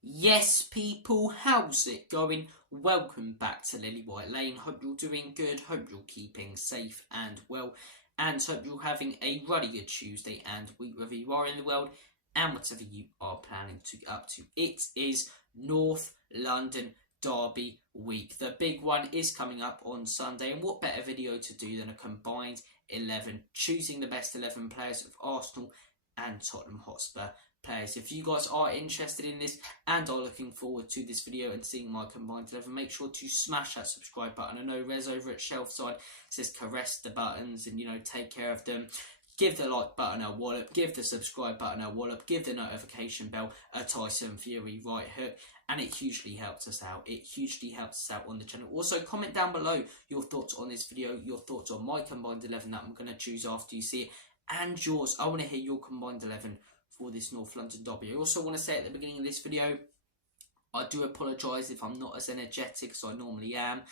Yes, people, how's it going? Welcome back to Lily White Lane. Hope you're doing good, hope you're keeping safe and well, and hope you're having a ruddy good Tuesday and week wherever you are in the world and whatever you are planning to get up to. It is North London Derby week. The big one is coming up on Sunday, and what better video to do than a combined 11, choosing the best 11 players of Arsenal and Tottenham Hotspur players. If you guys are interested in this and are looking forward to this video and seeing my combined 11, make sure to smash that subscribe button. I know Rez over at Shelfside says caress the buttons and, take care of them. Give the like button a wallop, give the subscribe button a wallop, give the notification bell a Tyson Fury right hook, and it hugely helps us out. It hugely helps us out on the channel. Also, comment down below your thoughts on this video, your thoughts on my combined 11 that I'm going to choose after you see it, and yours. I want to hear your combined 11 for this North London derby. I also want to say at the beginning of this video, I do apologise if I'm not as energetic as I normally am.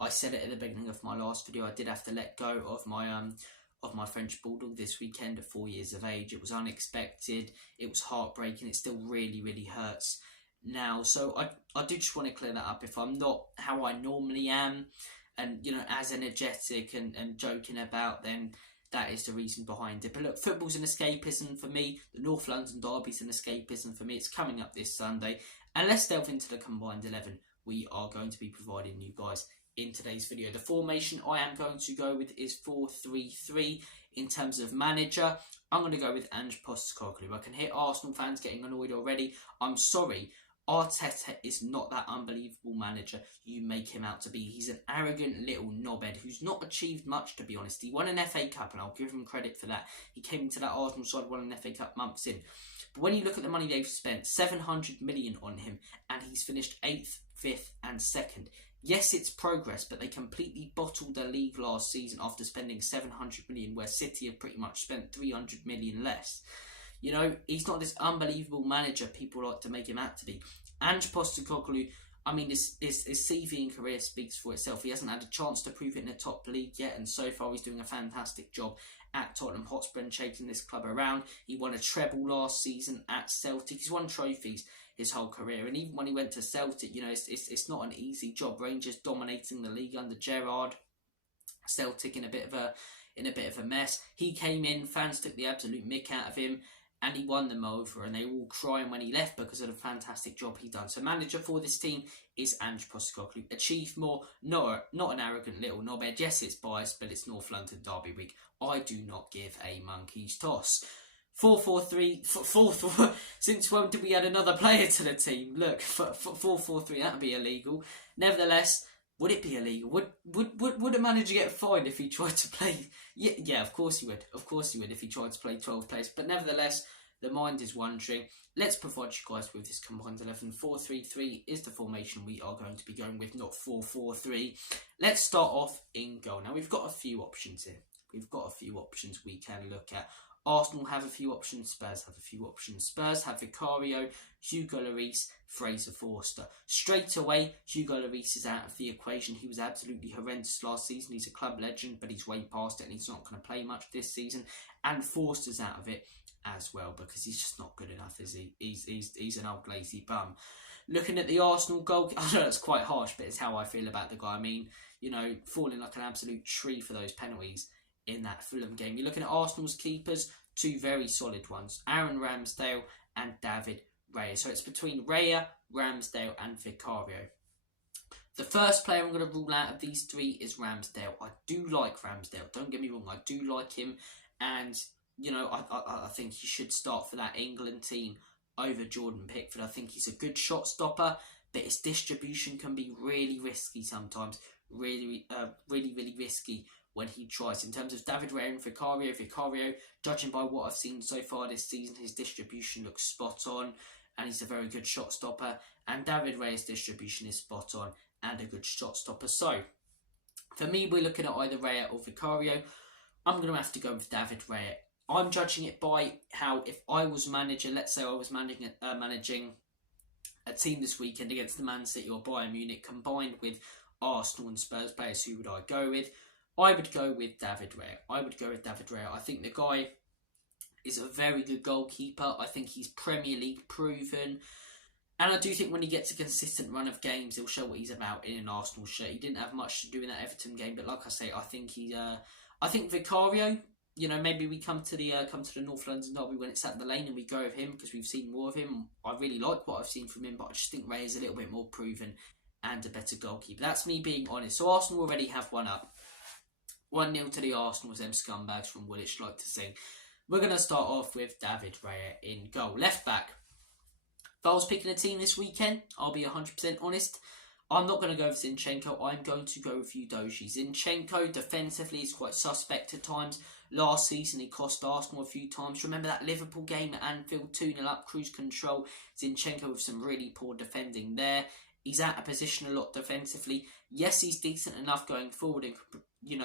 I said it at the beginning of my last video. I did have to let go of my French Bulldog this weekend at 4 years of age. It was unexpected. It was heartbreaking. It still really, really hurts now. So I do just want to clear that up. If I'm not how I normally am and, as energetic and joking about, then that is the reason behind it. But look, football's an escapism for me. The North London derby's an escapism for me. It's coming up this Sunday. And let's delve into the combined 11 we are going to be providing you guys in today's video. The formation I am going to go with is 4-3-3. In terms of manager, I'm going to go with Ange Postecoglou. I can hear Arsenal fans getting annoyed already. I'm sorry. Arteta is not that unbelievable manager you make him out to be. He's an arrogant little knobhead who's not achieved much, to be honest. He won an FA Cup, and I'll give him credit for that. He came into that Arsenal side, won an FA Cup months in. But when you look at the money they've spent, 700 million on him, and he's finished 8th, 5th and 2nd. Yes, it's progress, but they completely bottled the league last season after spending 700 million, where City have pretty much spent 300 million less. He's not this unbelievable manager people like to make him out to be. Ange Postecoglou, his CV and career speaks for itself. He hasn't had a chance to prove it in the top league yet, and so far he's doing a fantastic job at Tottenham Hotspur and shaking this club around. He won a treble last season at Celtic. He's won trophies his whole career, and even when he went to Celtic, it's not an easy job. Rangers dominating the league under Gerrard, Celtic in a bit of a mess. He came in, fans took the absolute mick out of him, and he won them over, and they were all crying when he left because of the fantastic job he done. So manager for this team is Ange Postecoglou. Achieved more, not an arrogant little knobhead. Yes, it's biased, but it's North London Derby week. I do not give a monkey's toss. 4-4-3. Since when did we add another player to the team? Look, 4-4-3, that would be illegal. Nevertheless, would it be illegal? Would a manager get fined if he tried to play? Yeah, of course he would. Of course he would if he tried to play 12 players. But nevertheless, the mind is wondering. Let's provide you guys with this combined 11. 4-3-3 is the formation we are going to be going with, not 4-4-3. Let's start off in goal. Now, we've got a few options here. We've got a few options we can look at. Arsenal have a few options, Spurs have a few options. Spurs have Vicario, Hugo Lloris, Fraser Forster. Straight away, Hugo Lloris is out of the equation. He was absolutely horrendous last season. He's a club legend, but he's way past it and he's not going to play much this season. And Forster's out of it as well because he's just not good enough, is he? He's an old lazy bum. Looking at the Arsenal goal, I know that's quite harsh, but it's how I feel about the guy. Falling like an absolute tree for those penalties in that Fulham game. You're looking at Arsenal's keepers, two very solid ones, Aaron Ramsdale and David Raya. So it's between Raya, Ramsdale and Vicario. The first player I'm going to rule out of these three is Ramsdale. I do like Ramsdale, don't get me wrong, I do like him, and I think he should start for that England team over Jordan Pickford. I think he's a good shot stopper, but his distribution can be really risky sometimes, really risky when he tries. In terms of David Raya and Vicario, judging by what I've seen so far this season, his distribution looks spot on and he's a very good shot stopper. And David Raya's distribution is spot on and a good shot stopper. So, for me, we're looking at either Raya or Vicario. I'm going to have to go with David Raya. I'm judging it by how, if I was manager, let's say I was managing a team this weekend against the Man City or Bayern Munich, combined with Arsenal and Spurs players, who would I go with? I would go with David Raya. I think the guy is a very good goalkeeper. I think he's Premier League proven. And I do think when he gets a consistent run of games, he'll show what he's about in an Arsenal shirt. He didn't have much to do in that Everton game, but like I say, I think I think Vicario. Maybe we come to the North London derby when it's at the Lane and we go with him because we've seen more of him. I really like what I've seen from him, but I just think Ray is a little bit more proven and a better goalkeeper. That's me being honest. So Arsenal already have one up. 1-0 to the Arsenal, as them scumbags from Woolwich like to sing. We're going to start off with David Raya in goal. Left back. If I was picking a team this weekend, I'll be 100% honest. I'm not going to go with Zinchenko. I'm going to go with Udogie. Zinchenko defensively is quite suspect at times. Last season he cost Arsenal a few times. Remember that Liverpool game at Anfield, 2-0 up, cruise control. Zinchenko with some really poor defending there. He's out of position a lot defensively. Yes, he's decent enough going forward and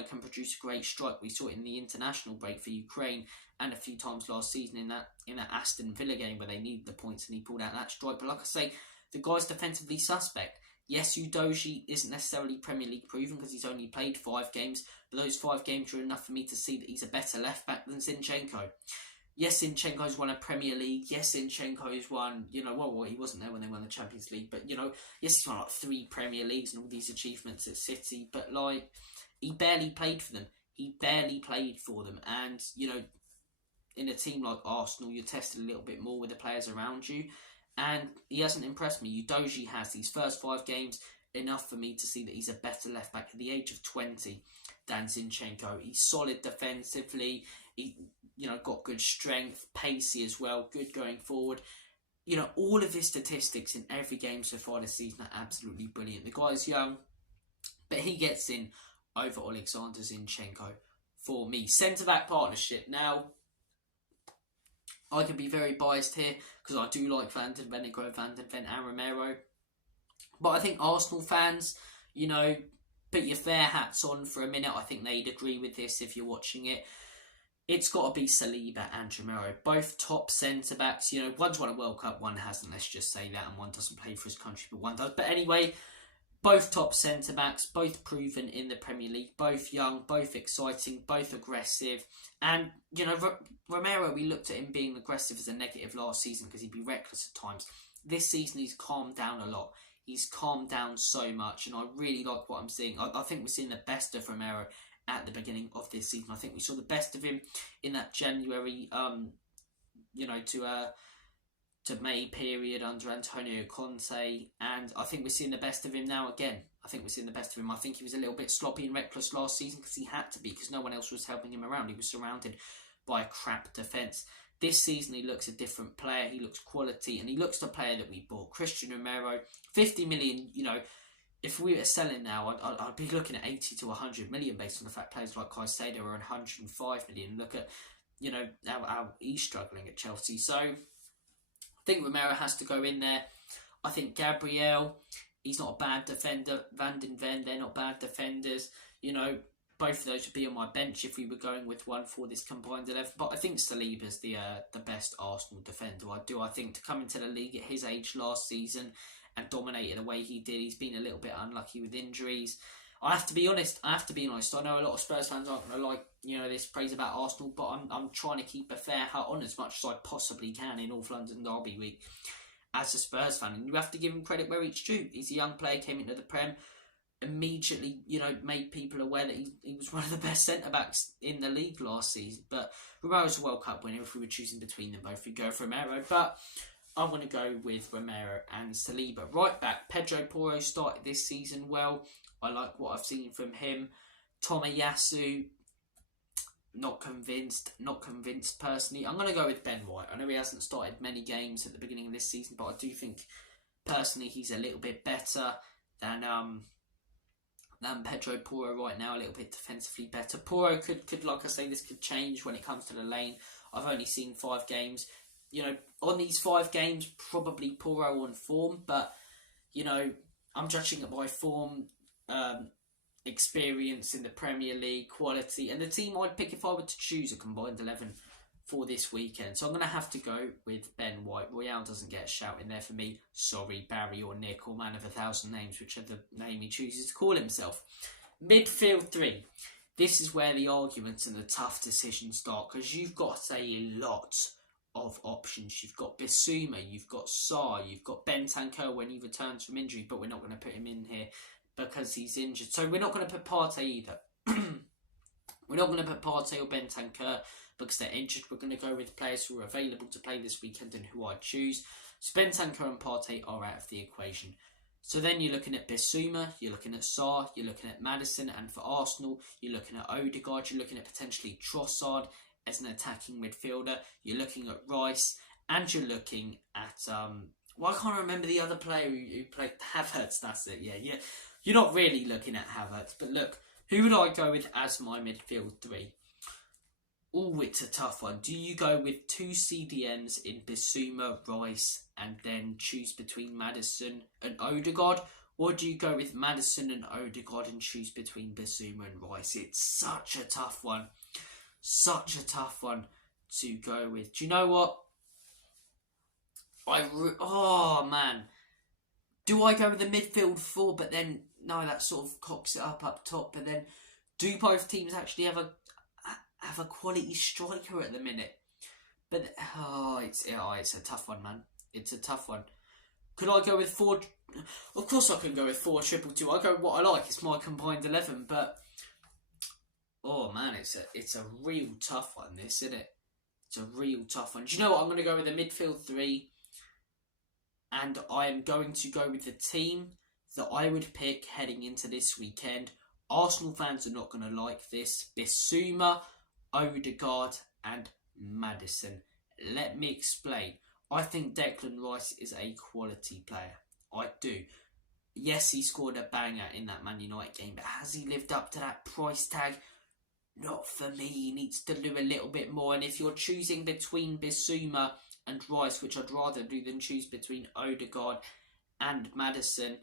can produce a great strike. We saw it in the international break for Ukraine and a few times last season in that Aston Villa game where they needed the points and he pulled out that strike. But like I say, the guy's defensively suspect. Yes, Udogie isn't necessarily Premier League proven because he's only played 5 games, but those 5 games are enough for me to see that he's a better left back than Zinchenko. Yes, Zinchenko's won a Premier League. Yes, Zinchenko's won, he wasn't there when they won the Champions League, but, yes, he's won 3 Premier Leagues and all these achievements at City, but, he barely played for them. And, in a team like Arsenal, you're tested a little bit more with the players around you. And he hasn't impressed me. Udogie has these first 5 games enough for me to see that he's a better left back at the age of 20 than Zinchenko. He's solid defensively. He, got good strength, pacey as well, good going forward. All of his statistics in every game so far this season are absolutely brilliant. The guy's young, but he gets in over Alexander Zinchenko for me. Centre-back partnership. Now, I can be very biased here because I do like Van den Ven and Romero. But I think Arsenal fans, put your fair hats on for a minute. I think they'd agree with this if you're watching it. It's got to be Saliba and Romero. Both top centre-backs. One's won a World Cup, one hasn't, let's just say that. And one doesn't play for his country, but one does. But anyway, both top centre-backs, both proven in the Premier League, both young, both exciting, both aggressive. And, Romero, we looked at him being aggressive as a negative last season because he'd be reckless at times. This season, he's calmed down a lot. He's calmed down so much, and I really like what I'm seeing. I think we're seeing the best of Romero at the beginning of this season. I think we saw the best of him in that January, to May period under Antonio Conte, and I think we're seeing the best of him now again. I think he was a little bit sloppy and reckless last season because he had to be, because no one else was helping him around. He was surrounded by a crap defence. This season he looks a different player, he looks quality, and he looks the player that we bought. Christian Romero, 50 million, if we were selling now, I'd be looking at 80 to 100 million based on the fact players like Caicedo are 105 million. Look at, how he's struggling at Chelsea. So I think Romero has to go in there. I think Gabriel, he's not a bad defender. Van den Ven, they're not bad defenders. Both of those would be on my bench if we were going with one for this combined 11. But I think Saliba's the best Arsenal defender. I think to come into the league at his age last season and dominate it the way he did, he's been a little bit unlucky with injuries. I have to be honest. I know a lot of Spurs fans aren't going to like, this praise about Arsenal, but I'm trying to keep a fair hat on as much as I possibly can in North London Derby week as a Spurs fan. And you have to give him credit where it's due. He's a young player, came into the Prem, immediately, made people aware that he was one of the best centre-backs in the league last season. But Romero's a World Cup winner. If we were choosing between them both, we'd go for Romero. But I'm going to go with Romero and Saliba. Right back, Pedro Porro started this season well. I like what I've seen from him. Tomiyasu, not convinced personally. I'm going to go with Ben White. I know he hasn't started many games at the beginning of this season, but I do think personally he's a little bit better than Pedro Porro right now, a little bit defensively better. Porro could, like I say, this could change when it comes to the lane. I've only seen 5 games. On these 5 games, probably Porro on form, but, I'm judging it by form, experience in the Premier League, quality, and the team I'd pick if I were to choose a combined 11 for this weekend. So I'm going to have to go with Ben White. Royale doesn't get a shout in there for me. Sorry, Barry or Nick or Man of 1,000 Names, whichever name he chooses to call himself. Midfield 3. This is where the arguments and the tough decisions start, because you've got to say a lot of options. You've got Bissouma, you've got Sarr, you've got Bentancur when he returns from injury, but we're not going to put him in here because he's injured. So we're not going to put Partey either. We're not going to put Partey or Bentancur because they're injured. We're going to go with players who are available to play this weekend and who I choose. So Bentancur and Partey are out of the equation. So then you're looking at Bissouma, you're looking at Sarr, you're looking at Maddison, and for Arsenal, you're looking at Odegaard, you're looking at potentially Trossard as an attacking midfielder, you're looking at Rice, and you're looking at, I can't remember the other player who played Havertz, that's it, yeah. You're not really looking at Havertz, but look, who would I go with as my midfield three? Oh, it's a tough one. Do you go with two CDMs in Bissouma, Rice, and then choose between Maddison and Odegaard? Or do you go with Maddison and Odegaard and choose between Bissouma and Rice? It's such a tough one. Such a tough one to go with. Do you know what? Oh, man. Do I go with the midfield four, but then, no, that sort of cocks it up top, but then do both teams actually have a quality striker at the minute? But it's a tough one, man. It's a tough one. Could I go with 4? Of course I can go with 4-2-2. I go with what I like. It's my combined 11. But oh man, it's a real tough one. This, isn't it? It's a real tough one. Do you know what? I'm going to go with the midfield 3, and I am going to go with the team that I would pick heading into this weekend. Arsenal fans are not going to like this. Bissouma, Odegaard and Maddison. Let me explain. I think Declan Rice is a quality player. I do. Yes, he scored a banger in that Man United game, but has he lived up to that price tag? Not for me. He needs to do a little bit more. And if you're choosing between Bissouma and Rice, which I'd rather do than choose between Odegaard and Maddison.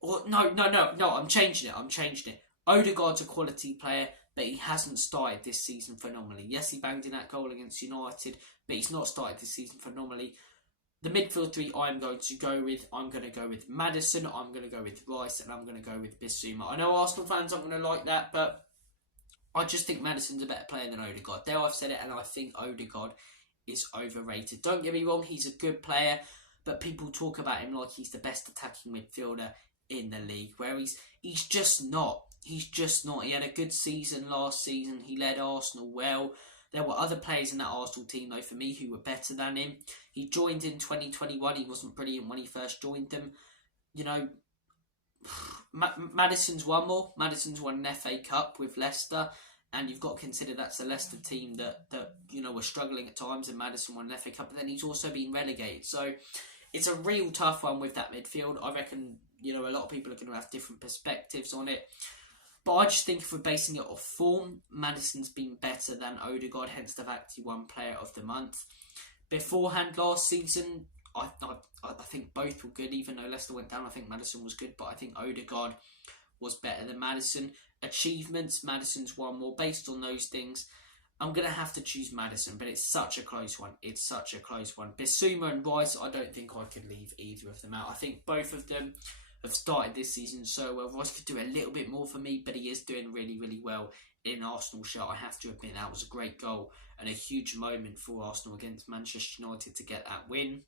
Or no, I'm changing it. Odegaard's a quality player, but he hasn't started this season phenomenally. Yes, he banged in that goal against United, but he's not started this season phenomenally. The midfield 3 I'm going to go with. I'm going to go with Maddison, I'm going to go with Rice, and I'm going to go with Bissouma. I know Arsenal fans aren't going to like that, but I just think Maddison's a better player than Odegaard. There I've said it, and I think Odegaard is overrated. Don't get me wrong, he's a good player, but people talk about him like he's the best attacking midfielder in the league, where he's just not. He's just not. He had a good season last season. He led Arsenal well. There were other players in that Arsenal team, though, for me, who were better than him. He joined in 2021. He wasn't brilliant when he first joined them. You know, Maddison's won more. Maddison's won an FA Cup with Leicester, and you've got to consider that's a Leicester team that you know, were struggling at times, and Maddison won an FA Cup, but then he's also been relegated. So it's a real tough one with that midfield. I reckon, you know, a lot of people are going to have different perspectives on it. But I just think if we're basing it off form, Maddison's been better than Odegaard, hence the fact he won Player of the Month. Beforehand last season, I think both were good, even though Leicester went down. I think Maddison was good, but I think Odegaard was better than Maddison. Achievements, Maddison's won more. Based on those things, I'm going to have to choose Maddison, but it's such a close one. Bissouma and Rice, I don't think I could leave either of them out. I think both of them have started this season so well. Rice could do a little bit more for me, but he is doing really, really well in Arsenal shirt. I have to admit, that was a great goal and a huge moment for Arsenal against Manchester United to get that win.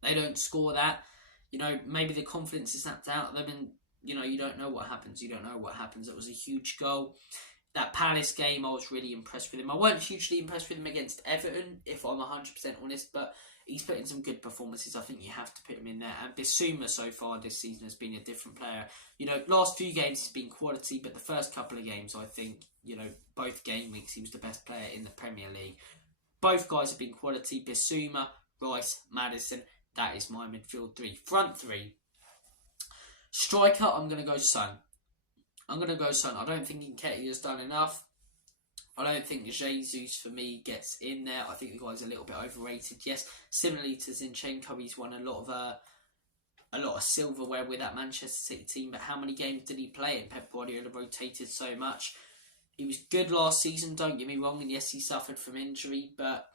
They don't score that. You know, maybe the confidence is snapped out of them, and, you know, you don't know what happens. It was a huge goal. That Palace game, I was really impressed with him. I weren't hugely impressed with him against Everton, if I'm 100% honest, but he's put in some good performances. I think you have to put him in there. And Bissouma so far this season has been a different player. You know, last few games he's been quality, but the first couple of games, I think, you know, both game weeks he was the best player in the Premier League. Both guys have been quality. Bissouma, Rice, Maddison. That is my midfield 3. Front 3. Striker, I'm going to go Son. I don't think Nketiah has done enough. I don't think Jesus, for me, gets in there. I think the guy's a little bit overrated. Yes, similarly to Zinchenko, he's won a lot of silverware with that Manchester City team. But how many games did he play? And Pep Guardiola rotated so much. He was good last season, don't get me wrong. And yes, he suffered from injury, but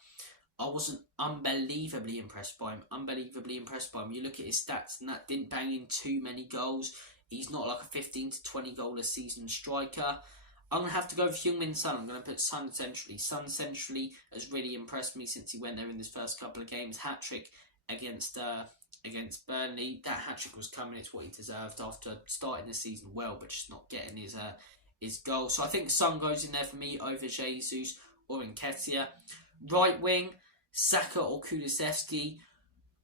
I wasn't unbelievably impressed by him. You look at his stats, and that didn't bang in too many goals. He's not like a 15 to 20 goal a season striker. I'm going to have to go with Heung-min Son. I'm going to put Son centrally. Son centrally has really impressed me since he went there in his first couple of games. Hat-trick against Burnley. That hat-trick was coming. It's what he deserved after starting the season well, but just not getting his goal. So I think Son goes in there for me over Jesus or Nketiah. Right wing, Saka or Kulusevski.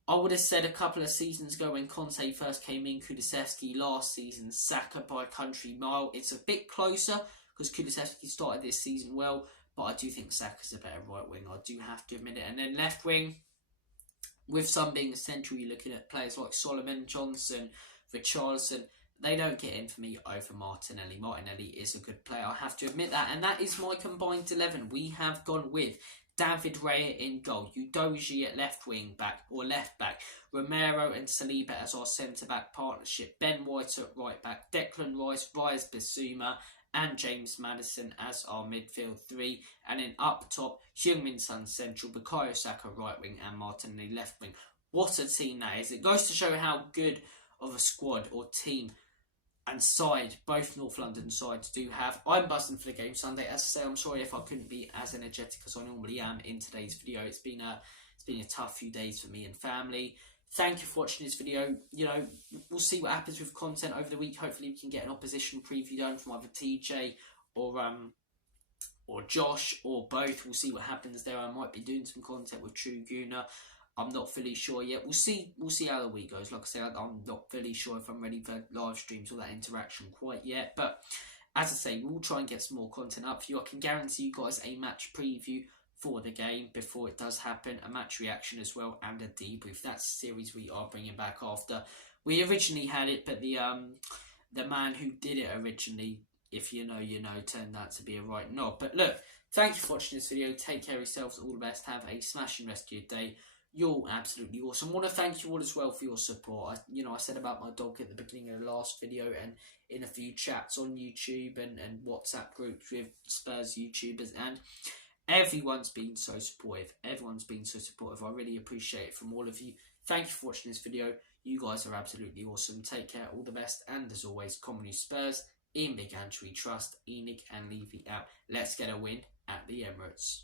I would have said a couple of seasons ago when Conte first came in, Kulusevski. Last season, Saka by a country mile. It's a bit closer because Kulusevski started this season well, but I do think Saka's a better right wing. I do have to admit it. And then left wing, with Son being essential, you're looking at players like Solomon, Johnson, Richarlison. They don't get in for me over Martinelli. Martinelli is a good player, I have to admit that. And that is my combined 11. We have gone with David Raya in goal, Udogie at left wing back or left back, Romero and Saliba as our centre back partnership, Ben White at right back, Declan Rice, Bissouma, and James Maddison as our midfield three. And then up top, Heung-min Son central, Bukayo Saka right wing, and Martinelli left wing. What a team that is. It goes to show how good of a squad or team and side both North London sides do have. I'm buzzing for the game Sunday. As I say, I'm sorry if I couldn't be as energetic as I normally am in today's video. It's been a tough few days for me and family. Thank you for watching this video. You know, we'll see what happens with content over the week. Hopefully we can get an opposition preview done from either TJ or Josh or both. We'll see what happens there. I might be doing some content with True Guna. I'm not fully sure yet. We'll see how the week goes. Like I say, I'm not fully sure if I'm ready for live streams or that interaction quite yet. But as I say, we'll try and get some more content up for you. I can guarantee you guys a match preview for the game before it does happen, a match reaction as well, and a debrief. That's a series we are bringing back after we originally had it, but the man who did it originally, if you know, you know, turned out to be a right knob. But look, thank you for watching this video. Take care of yourselves. All the best. Have a smashing rest of your day. You're all absolutely awesome. I want to thank you all as well for your support. I said about my dog at the beginning of the last video and in a few chats on YouTube and WhatsApp groups with Spurs YouTubers, and everyone's been so supportive. Everyone's been so supportive. I really appreciate it from all of you. Thank you for watching this video. You guys are absolutely awesome. Take care. All the best. And as always, Commonly Spurs, in Big Antry Trust, Enoch and Levy out. Let's get a win at the Emirates.